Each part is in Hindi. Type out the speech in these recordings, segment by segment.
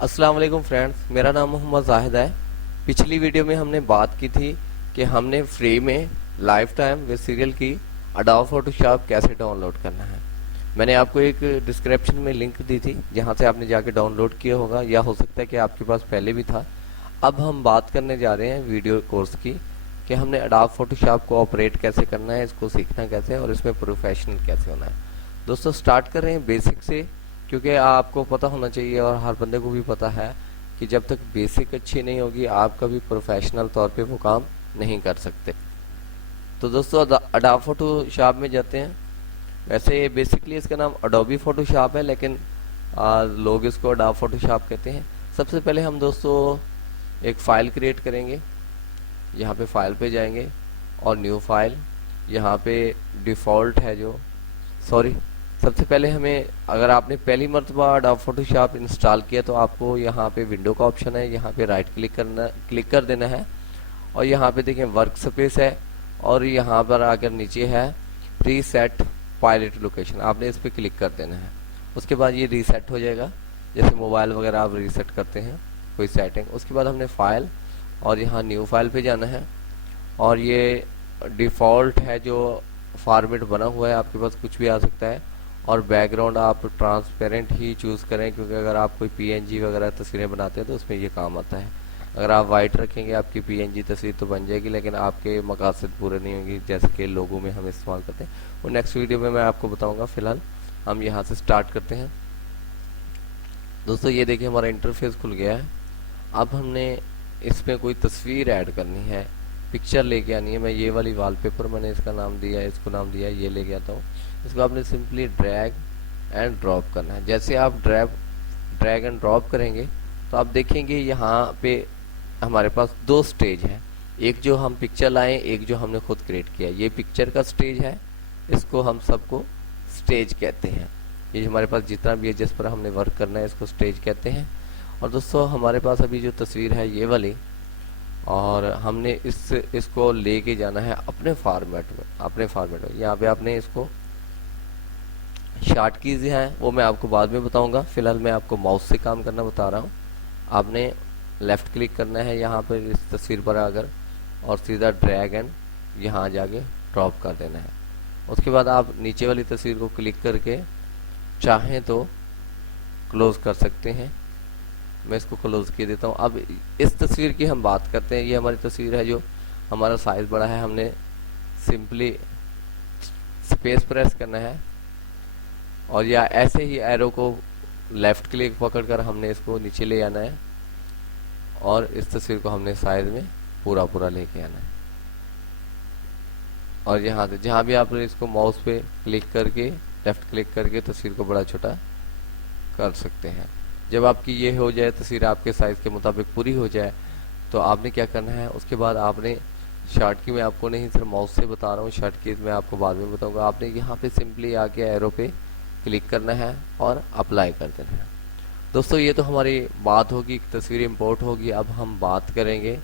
अस्सलाम वालेकुम फ्रेंड्स, मेरा नाम मोहम्मद जाहिद है। पिछली वीडियो में हमने बात की थी कि हमने फ्री में लाइफ टाइम विद सीरियल की अडोब फोटोशॉप कैसे डाउनलोड करना है। मैंने आपको एक डिस्क्रिप्शन में लिंक दी थी जहां से आपने जाके डाउनलोड किया होगा, या हो सकता है कि आपके पास पहले भी था। अब हम बात करने जा रहे हैं वीडियो कोर्स की कि हमने अडोब फोटोशॉप को ऑपरेट कैसे करना है, इसको सीखना कैसे है और इसमें प्रोफेशनल कैसे होना है। दोस्तों स्टार्ट कर रहे हैं बेसिक से, क्योंकि आपको पता होना चाहिए और हर बंदे को भी पता है कि जब तक बेसिक अच्छी नहीं होगी आप कभी प्रोफेशनल तौर पे वो काम नहीं कर सकते। तो दोस्तों अडोब फोटोशॉप में जाते हैं। वैसे बेसिकली इसका नाम अडोबी फोटोशॉप है, लेकिन लोग इसको अडोब फोटोशॉप कहते हैं। सबसे पहले हम दोस्तों एक फ़ाइल क्रिएट करेंगे। यहाँ पे फाइल पे जाएंगे और न्यू फाइल, यहाँ पे डिफ़ॉल्ट है जो, सॉरी, सबसे पहले हमें, अगर आपने पहली मरतबा अडोब फोटोशॉप इंस्टॉल किया तो आपको यहाँ पे विंडो का ऑप्शन है, यहाँ पे राइट क्लिक कर देना है और यहाँ पे देखें वर्क स्पेस है और यहाँ पर आकर नीचे है रीसेट पायलट लोकेशन, आपने इस पर क्लिक कर देना है। उसके बाद ये रीसेट हो जाएगा, जैसे मोबाइल वगैरह आप रीसेट करते हैं कोई सेटिंग। उसके बाद हमने फाइल और यहाँ न्यू फाइल पे जाना है और ये डिफ़ॉल्ट है जो फॉर्मेट बना हुआ है, आपके पास कुछ भी आ सकता है। और बैकग्राउंड आप ट्रांसपेरेंट ही चूज़ करें, क्योंकि अगर आप कोई पीएनजी वगैरह तस्वीरें बनाते हैं तो उसमें ये काम आता है। अगर आप वाइट रखेंगे आपकी पीएनजी तस्वीर तो बन जाएगी, लेकिन आपके मकासद पूरे नहीं होंगी, जैसे कि लोगों में हम इस्तेमाल करते हैं। वो नेक्स्ट वीडियो में मैं आपको बताऊंगा। फिलहाल हम यहाँ से स्टार्ट करते हैं। दोस्तों ये देखिए हमारा इंटरफेस खुल गया है। अब हमने इसमें कोई तस्वीर ऐड करनी है, पिक्चर लेके आनी है। मैं ये वाली वॉलपेपर मैंने इसका नाम दिया है, इसको नाम दिया है, ये लेके आता हूँ। इसको आपने सिंपली ड्रैग एंड ड्रॉप करना है। जैसे आप ड्रैग एंड ड्रॉप करेंगे तो आप देखेंगे यहाँ पे हमारे पास दो स्टेज हैं, एक जो हम पिक्चर लाए, एक जो हमने खुद क्रिएट किया। ये पिक्चर का स्टेज है, इसको हम सबको स्टेज कहते हैं। ये हमारे पास जितना भी है जिस पर हमने वर्क करना है इसको स्टेज कहते हैं। और दोस्तों हमारे पास अभी जो तस्वीर है ये वाली, और हमने इसको लेके जाना है अपने फॉर्मेट में। यहाँ पे आपने इसको शार्ट कीज हैं वो मैं आपको बाद में बताऊंगा, फिलहाल मैं आपको माउस से काम करना बता रहा हूँ। आपने लेफ्ट क्लिक करना है यहाँ पर इस तस्वीर पर आकर और सीधा ड्रैग एंड यहाँ जाके ड्रॉप कर देना है। उसके बाद आप नीचे वाली तस्वीर को क्लिक करके चाहें तो क्लोज कर सकते हैं। मैं इसको क्लोज किए देता हूँ। अब इस तस्वीर की हम बात करते हैं। ये हमारी तस्वीर है जो हमारा साइज बड़ा है, हमने सिंपली स्पेस प्रेस करना है और या ऐसे ही एरो को लेफ्ट क्लिक पकड़कर हमने इसको नीचे ले आना है और इस तस्वीर को हमने साइज में पूरा लेके आना है। और यहाँ से जहाँ भी आप इसको माउस पे क्लिक करके लेफ्ट क्लिक करके तस्वीर को बड़ा छोटा कर सकते हैं। जब आपकी ये हो जाए, तस्वीर आपके साइज के मुताबिक पूरी हो जाए, तो आपने क्या करना है, उसके बाद आपने शॉर्ट की, मैं आपको नहीं सिर्फ माउस से बता रहा हूँ, शॉर्ट की मैं आपको बाद में बताऊंगा। आपने यहाँ पे सिंपली आके एरो पे क्लिक करना है और अप्लाई कर देना है। दोस्तों ये तो हमारी बात होगी, तस्वीर इंपोर्ट होगी। अब हम बात करेंगे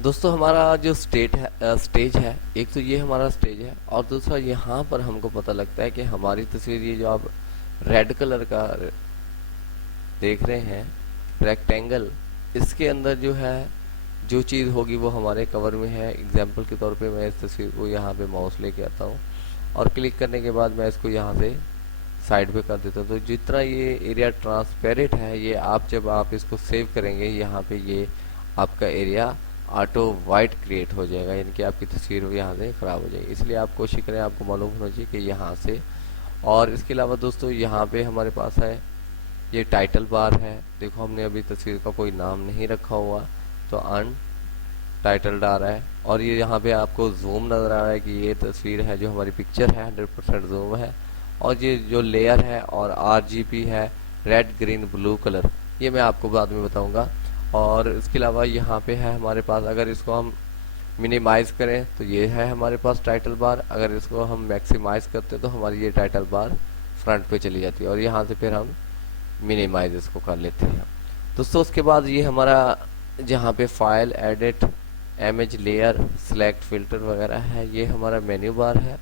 दोस्तों हमारा जो स्टेज है, एक तो ये हमारा स्टेज है और दूसरा यहाँ पर हमको पता लगता है कि हमारी तस्वीर, ये जो आप रेड कलर का देख रहे हैं रेक्टेंगल, इसके अंदर जो है जो चीज़ होगी वो हमारे कवर में है। एग्जाम्पल के तौर पे मैं इस तस्वीर को यहाँ पे माउस लेके आता हूँ और क्लिक करने के बाद मैं इसको यहाँ से साइड पे कर देता हूँ। तो जितना ये एरिया ट्रांसपेरेंट है, ये जब आप इसको सेव करेंगे यहाँ पे ये आपका एरिया ऑटो वाइट क्रिएट हो जाएगा, यानी कि आपकी तस्वीर यहाँ से ख़राब हो जाएगी। इसलिए आप कोशिश करें, आपको मालूम होना चाहिए कि यहाँ से। और इसके अलावा दोस्तों यहाँ पे हमारे पास है ये टाइटल बार है। देखो हमने अभी तस्वीर का कोई नाम नहीं रखा हुआ तो अन टाइटल आ रहा है। और ये यहाँ पे आपको जूम नज़र आ रहा है कि ये तस्वीर है जो हमारी पिक्चर है 100% जूम है। और ये जो लेयर है और आरजीबी है, रेड ग्रीन ब्लू कलर, ये मैं आपको बाद में बताऊंगा। और इसके अलावा यहाँ पे है हमारे पास, अगर इसको हम मिनिमाइज करें तो ये है हमारे पास टाइटल बार। अगर इसको हम मैक्सिमाइज करते तो हमारी ये टाइटल बार फ्रंट पे चली जाती है और यहाँ से फिर हम मिनिमाइज इसको कर लेते हैं। दोस्तों उसके बाद ये हमारा जहाँ पे file, edit, image, layer, select, filter वगैरह है, ये हमारा मेन्यू बार है।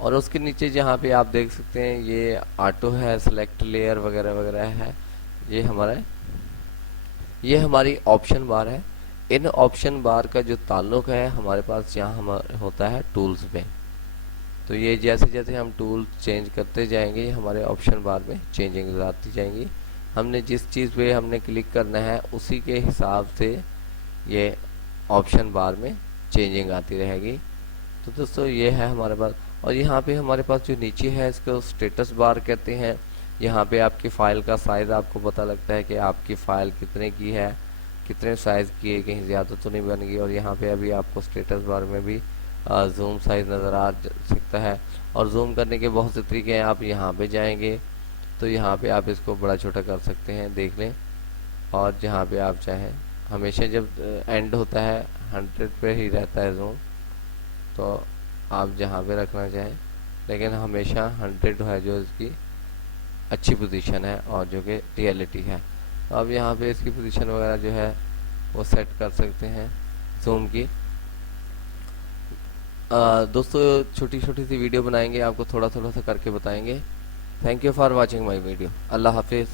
और उसके नीचे जहाँ पे आप देख सकते हैं ये ऑटो है, सेलेक्ट लेयर वगैरह वगैरह है, ये हमारी ऑप्शन बार है। इन ऑप्शन बार का जो ताल्लुक है हमारे पास यहाँ हमारे होता है टूल्स में। तो ये जैसे जैसे हम टूल चेंज करते जाएंगे ये हमारे ऑप्शन बार में चेंजिंग आती जाएंगी। हमने जिस चीज़ पे हमने क्लिक करना है उसी के हिसाब से ये ऑप्शन बार में चेंजिंग आती रहेगी। तो दोस्तों ये है हमारे पास। और यहाँ पे हमारे पास जो नीचे है इसको स्टेटस बार कहते हैं। यहाँ पे आपकी फ़ाइल का साइज़ आपको पता लगता है कि आपकी फ़ाइल कितने की है, कितने साइज़ की है, कहीं ज़्यादा तो नहीं बन गई। और यहाँ पे अभी आपको स्टेटस बार में भी जूम साइज़ नज़र आ सकता है। और जूम करने के बहुत से तरीके हैं। आप यहाँ पे जाएंगे तो यहाँ पे आप इसको बड़ा छोटा कर सकते हैं, देख लें। और जहाँ पे आप चाहें, हमेशा जब एंड होता है 100 पे ही रहता है जूम, तो आप जहाँ पे रखना चाहें, लेकिन हमेशा 100 है जो इसकी अच्छी पोजीशन है और जो कि रियलिटी है। तो अब यहाँ पे इसकी पोजीशन वगैरह जो है वो सेट कर सकते हैं जूम की। दोस्तों छोटी छोटी सी वीडियो बनाएंगे, आपको थोड़ा थोड़ा सा करके बताएंगे। Thank you for watching my video. अल्लाह हाफिज़।